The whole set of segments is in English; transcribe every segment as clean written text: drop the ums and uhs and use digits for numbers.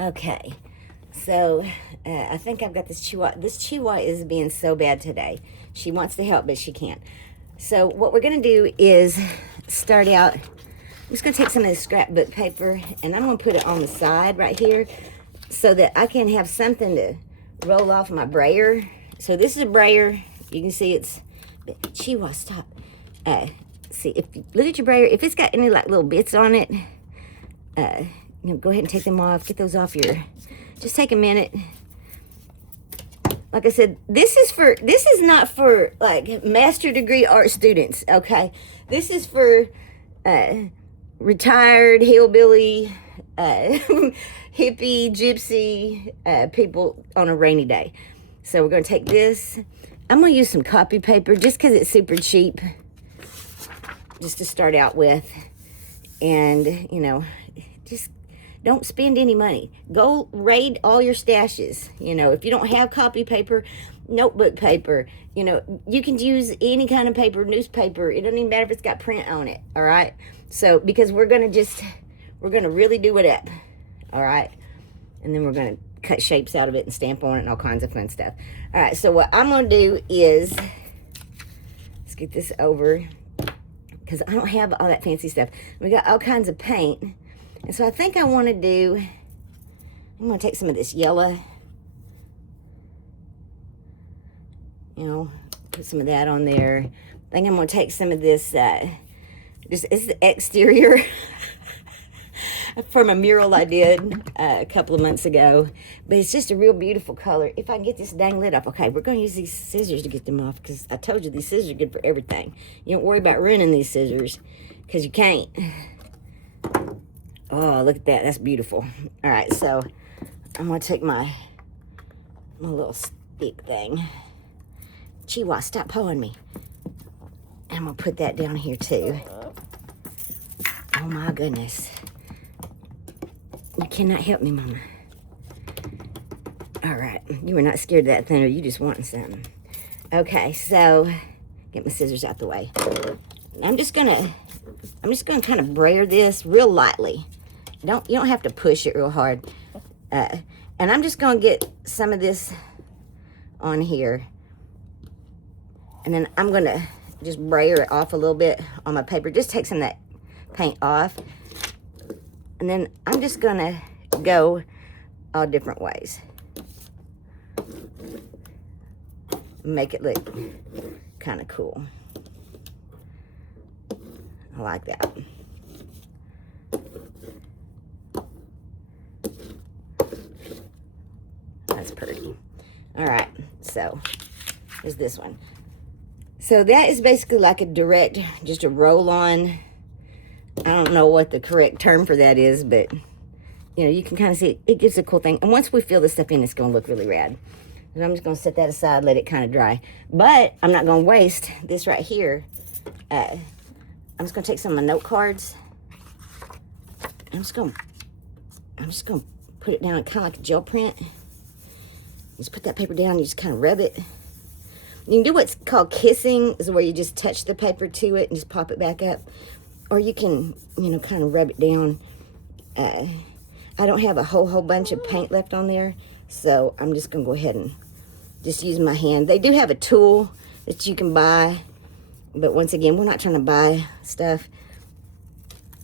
Okay, so I think I've got this Chihuahua. This Chihuahua is being so bad today. She wants to help, but she can't. So what we're going to do is start out. I'm just going to take some of this scrapbook paper, and I'm going to put it on the side right here so that I can have something to roll off my brayer. So this is a brayer. You can see it's... Chihuahua, stop. See, if you look at your brayer, if it's got any like little bits on it, go ahead and take them off. Get those off your... Just take a minute. Like I said, this is not for like master degree art students, okay? This is for retired hillbilly, hippie, gypsy people on a rainy day. So we're gonna take this. I'm gonna use some copy paper just because it's super cheap, just to start out with. And just don't spend any money. Go raid all your stashes. If you don't have copy paper, notebook paper, you can use any kind of paper, newspaper. It doesn't even matter if it's got print on it, all right? So, because we're going to really do it up, all right? And then we're going to cut shapes out of it and stamp on it and all kinds of fun stuff. All right, so what I'm going to do is, let's get this over, because I don't have all that fancy stuff. We got all kinds of paint. And so I think I want to do, I'm going to take some of this yellow, put some of that on there. I think I'm going to take some of this, it's the exterior from a mural I did a couple of months ago. But it's just a real beautiful color. If I can get this dang lid off. Okay, we're going to use these scissors to get them off, because I told you these scissors are good for everything. You don't worry about ruining these scissors, because you can't. Oh, look at that. That's beautiful. All right, so I'm going to take my little stick thing. Chihuahua, stop pulling me. And I'm going to put that down here, too. Oh, my goodness. You cannot help me, Mama. All right. You were not scared of that thing, or you just wanting something. Okay, so get my scissors out the way. I'm just gonna kind of brayer this real lightly. You don't have to push it real hard. And I'm just gonna get some of this on here, and then I'm gonna just brayer it off a little bit on my paper. Just take some of that paint off, and then I'm just gonna go all different ways. Make it look kind of cool. I like that. That's pretty. All right, so here's this one. So that is basically like a direct, just a roll-on. I don't know what the correct term for that is, but you can kind of see it gives a cool thing. And once we fill this stuff in, it's going to look really rad. And I'm just going to set that aside, let it kind of dry. But I'm not going to waste this right here. I'm just going to take some of my note cards. I'm just going to put it down kind of like a gel print. Just put that paper down, you just kind of rub it. You can do what's called kissing, is where you just touch the paper to it and just pop it back up. Or you can, kind of rub it down. I don't have a whole bunch of paint left on there, so I'm just going to go ahead and just use my hand. They do have a tool that you can buy, but once again, we're not trying to buy stuff.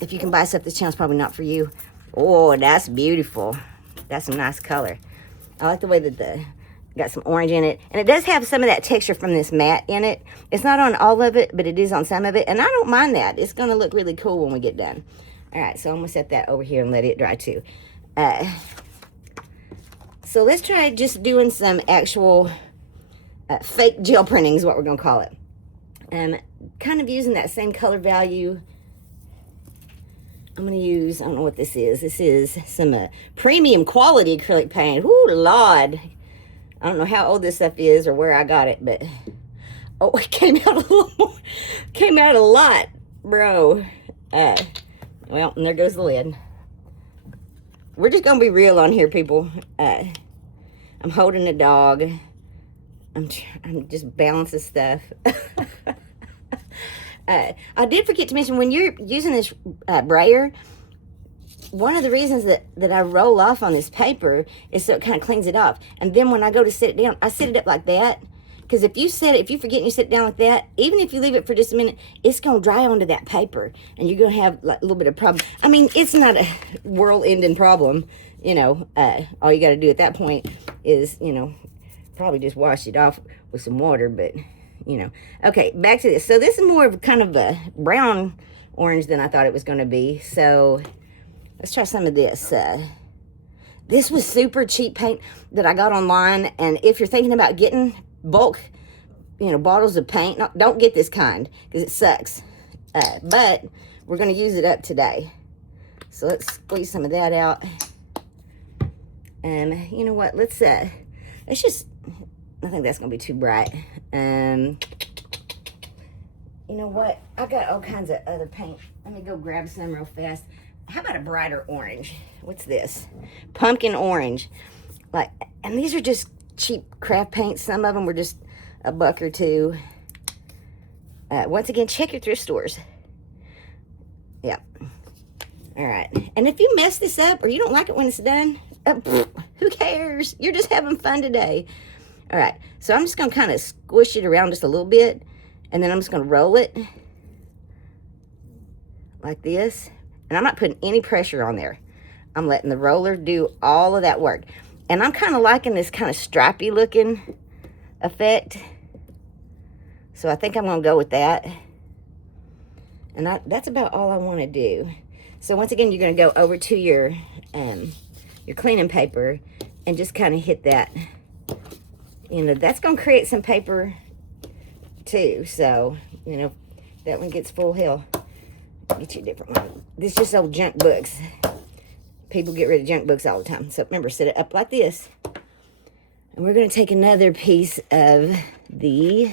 If you can buy stuff, this channel's probably not for you. Oh, that's beautiful. That's some nice color. I like the way that got some orange in it. And it does have some of that texture from this matte in it. It's not on all of it, but it is on some of it. And I don't mind that. It's going to look really cool when we get done. All right, so I'm going to set that over here and let it dry too. So let's try just doing some actual fake gel printing is what we're going to call it. Kind of using that same color value. I'm going to use, I don't know what this is. This is some premium quality acrylic paint. Ooh, Lord. I don't know how old this stuff is or where I got it, but oh, it came out a little more. Came out a lot, bro. Well, and there goes the lid. We're just going to be real on here, people. I'm holding a dog. I'm just balancing stuff. I did forget to mention, when you're using this brayer, one of the reasons that I roll off on this paper is so it kind of cleans it off. And then when I go to sit it down, I sit it up like that. Because if you forget and you sit down like that, even if you leave it for just a minute, it's going to dry onto that paper. And you're going to have like a little bit of problem. I mean, it's not a world-ending problem. You know, all you got to do at that point is, you know, probably just wash it off with some water. But, you know. Okay, back to this. So this is more of kind of a brown orange than I thought it was going to be. So let's try some of this. This was super cheap paint that I got online. And if you're thinking about getting bulk, you know, bottles of paint, don't get this kind because it sucks. But we're going to use it up today. So let's squeeze some of that out. You know what? Let's just, I think that's going to be too bright. You know what? I got all kinds of other paint. Let me go grab some real fast. How about a brighter orange? What's this? Pumpkin orange. Like, and these are just cheap craft paints. Some of them were just $1 or $2. Once again, check your thrift stores. Yeah. All right. And if you mess this up or you don't like it when it's done, who cares? You're just having fun today. All right. So I'm just going to kind of squish it around just a little bit. And then I'm just going to roll it like this. And I'm not putting any pressure on there. I'm letting the roller do all of that work. And I'm kind of liking this kind of stripy looking effect. So I think I'm going to go with that. And that's about all I want to do. So once again, you're going to go over to your cleaning paper and just kind of hit that. You know, that's going to create some paper too. So, you know, that one gets full hell. Get you a different one. This is just old junk books. People get rid of junk books all the time. So remember, set it up like this. And we're going to take another piece of the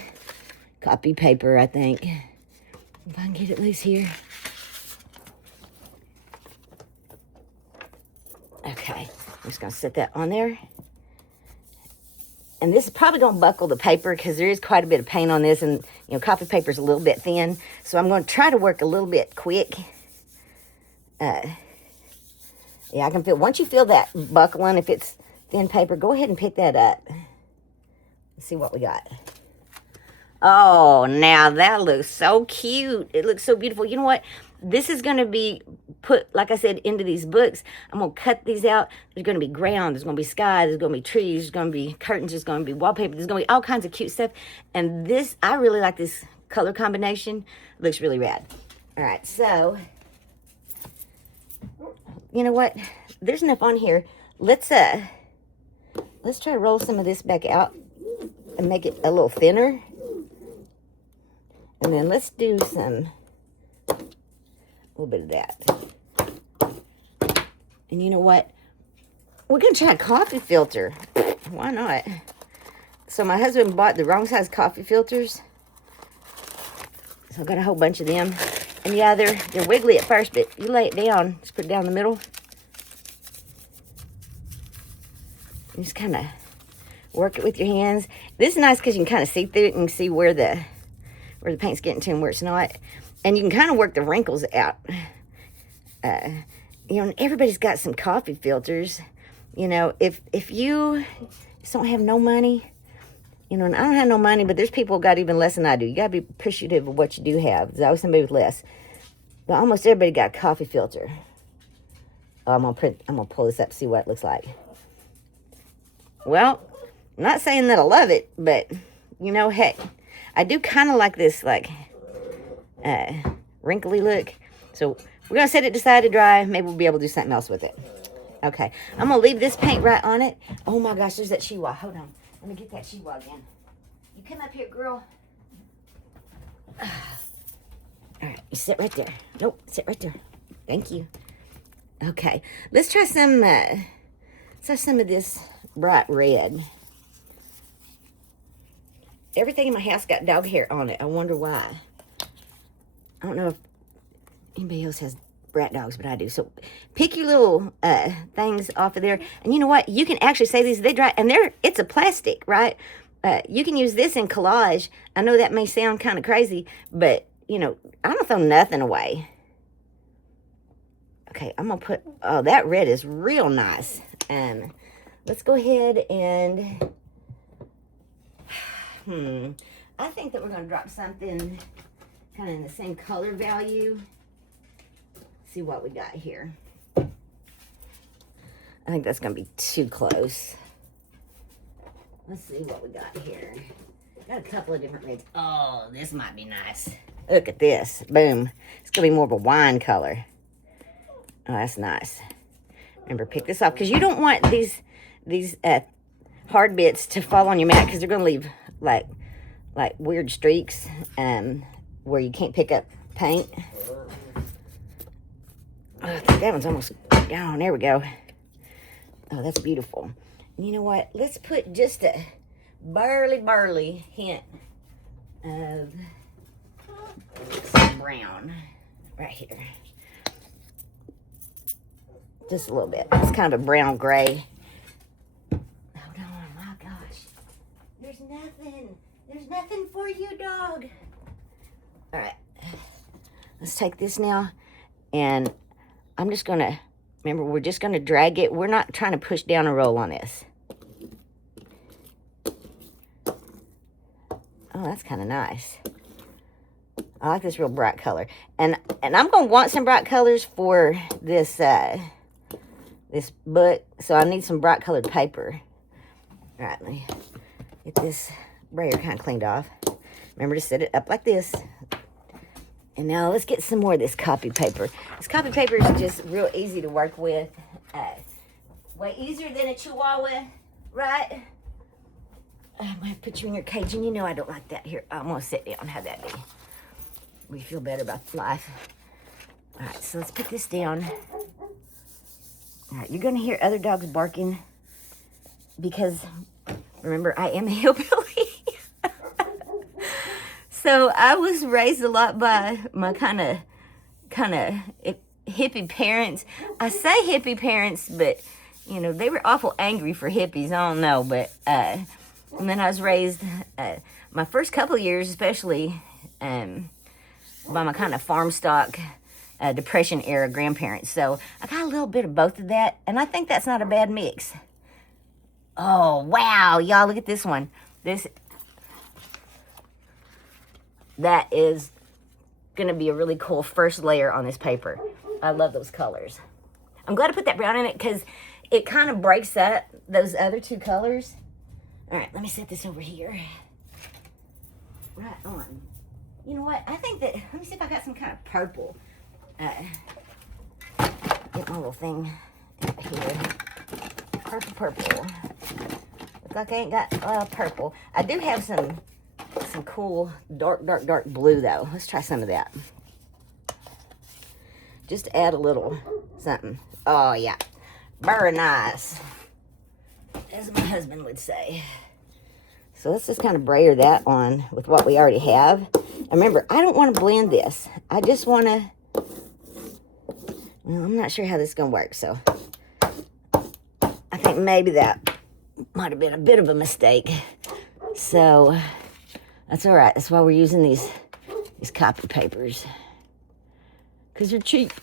copy paper, I think. If I can get it loose here. Okay. I'm just going to set that on there. And this is probably going to buckle the paper because there is quite a bit of paint on this. And, you know, copy paper is a little bit thin. So I'm going to try to work a little bit quick. Yeah, I can feel, once you feel that buckling, if it's thin paper, go ahead and pick that up. Let's see what we got. Oh, now that looks so cute. It looks so beautiful. You know what? This is going to be put, like I said, into these books. I'm going to cut these out. There's going to be ground. There's going to be sky. There's going to be trees. There's going to be curtains. There's going to be wallpaper. There's going to be all kinds of cute stuff. And this, I really like this color combination. It looks really rad. All right, so, you know what? There's enough on here. Let's try to roll some of this back out and make it a little thinner. And then let's do some, a little bit of that. And you know what? We're going to try a coffee filter. Why not? So my husband bought the wrong size coffee filters. So I got a whole bunch of them. And yeah, they're wiggly at first, but you lay it down. Just put it down the middle. And just kind of work it with your hands. This is nice because you can kind of see through it and see where the paint's getting to and where it's not. And you can kind of work the wrinkles out. You know, everybody's got some coffee filters. You know, if you just don't have no money, you know, and I don't have no money, but there's people who got even less than I do. You got to be appreciative of what you do have. There's always somebody with less. But almost everybody got a coffee filter. Oh, I'm gonna pull this up to see what it looks like. Well, I'm not saying that I love it, but, you know, heck, I do kind of like this, like, wrinkly look. So we're going to set it aside to dry. Maybe we'll be able to do something else with it. Okay. I'm going to leave this paint right on it. Oh, my gosh. There's that sheewa. Hold on. Let me get that sheewa again. You come up here, girl. All right. You sit right there. Nope. Sit right there. Thank you. Okay. Let's try some of this bright red. Everything in my house got dog hair on it. I wonder why. I don't know if anybody else has brat dogs, but I do. So pick your little things off of there. And you know what? You can actually say these, they dry, and it's a plastic, right? You can use this in collage. I know that may sound kind of crazy, but, you know, I don't throw nothing away. Okay, I'm gonna put, oh, that red is real nice. Let's go ahead and, I think that we're gonna drop something kind of in the same color value. See what we got here. I think that's gonna be too close. Let's see what we got here. Got a couple of different reds. Oh, this might be nice. Look at this. Boom. It's gonna be more of a wine color. Oh, that's nice. Remember, pick this off because you don't want these hard bits to fall on your mat because they're gonna leave like weird streaks where you can't pick up paint. Oh, I think that one's almost gone. There we go. Oh, that's beautiful. And you know what? Let's put just a barely hint of some brown right here. Just a little bit. It's kind of a brown gray. Hold on, my gosh. There's nothing for you, dog. All right. Let's take this now. And I'm just going to, remember, we're just going to drag it. We're not trying to push down a roll on this. Oh, that's kind of nice. I like this real bright color. And I'm going to want some bright colors for this this book. So I need some bright colored paper. All right, let me get this brayer kind of cleaned off. Remember to set it up like this. And now let's get some more of this copy paper. This copy paper is just real easy to work with. Way easier than a Chihuahua, right? I'm going to put you in your cage, and you know I don't like that. Here, I'm going to sit down. Have that be. We feel better about life. All right, so let's put this down. All right, you're going to hear other dogs barking because, remember, I am a hillbilly. So I was raised a lot by my kind of hippie parents. I say hippie parents, but, you know, they were awful angry for hippies. I don't know, but... And then I was raised, my first couple of years especially, by my kind of farm stock, Depression era grandparents. So I got a little bit of both of that, and I think that's not a bad mix. Oh, wow, y'all, look at this one. That is going to be a really cool first layer on this paper. I love those colors. I'm glad I put that brown in it because it kind of breaks up those other two colors. All right, let me set this over here. Right on. You know what? I think that, let me see if I got some kind of purple. Get my little thing here. Purple. Looks like I ain't got purple. I do have some cool dark blue, though. Let's try some of that. Just to add a little something. Oh, yeah. Very nice. As my husband would say. So let's just kind of brayer that on with what we already have. And remember, I don't want to blend this. I just want to... Well, I'm not sure how this is going to work, so... I think maybe that might have been a bit of a mistake. So, that's all right. That's why we're using these copy papers. Because they're cheap.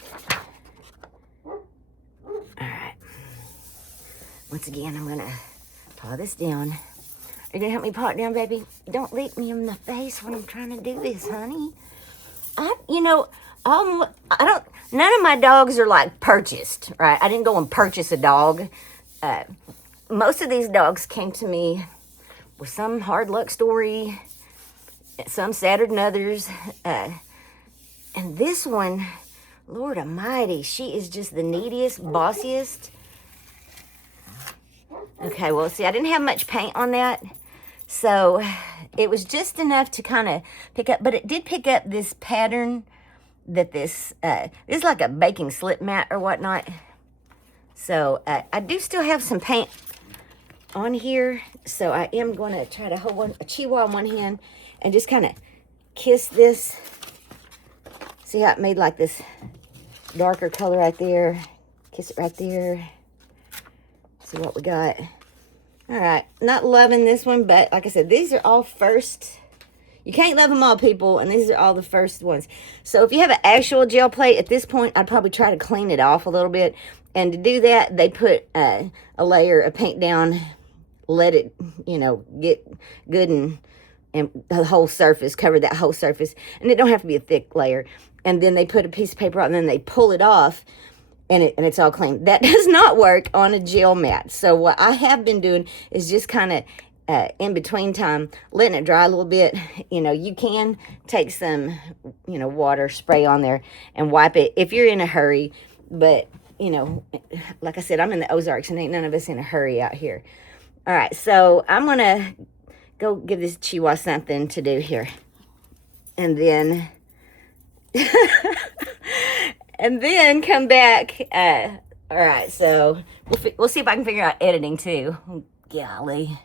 All right. Once again, I'm going to paw this down. Are you going to help me paw it down, baby? Don't lick me in the face when I'm trying to do this, honey. None of my dogs are like purchased, right? I didn't go and purchase a dog. Most of these dogs came to me with some hard luck story, some sadder than others. And this one, Lord Almighty, she is just the neediest, bossiest. Okay, well, see, I didn't have much paint on that, so it was just enough to kind of pick up, but it did pick up this pattern that this is like a baking slip mat or whatnot. So I do still have some paint on here, so I am going to try to hold a Chihuahua in one hand and just kind of kiss this. See how it made like this darker color right there? Kiss it right there. See what we got. All right, not loving this one, but like I said, these are all first You can't love them all, people, and these are all the first ones. So if you have an actual gel plate, at this point, I'd probably try to clean it off a little bit. And to do that, they put a layer of paint down, let it, you know, get good and the whole surface, cover that whole surface. And it don't have to be a thick layer. And then they put a piece of paper on, and then they pull it off, and it's all clean. That does not work on a gel mat. So what I have been doing is just kind of in between time, letting it dry a little bit. You know, you can take some, you know, water, spray on there and wipe it if you're in a hurry. But, you know, like I said, I'm in the Ozarks and ain't none of us in a hurry out here. All right, so I'm going to go give this Chihuahua something to do here. And then... and then come back. All right, so we'll see if I can figure out editing too. Golly.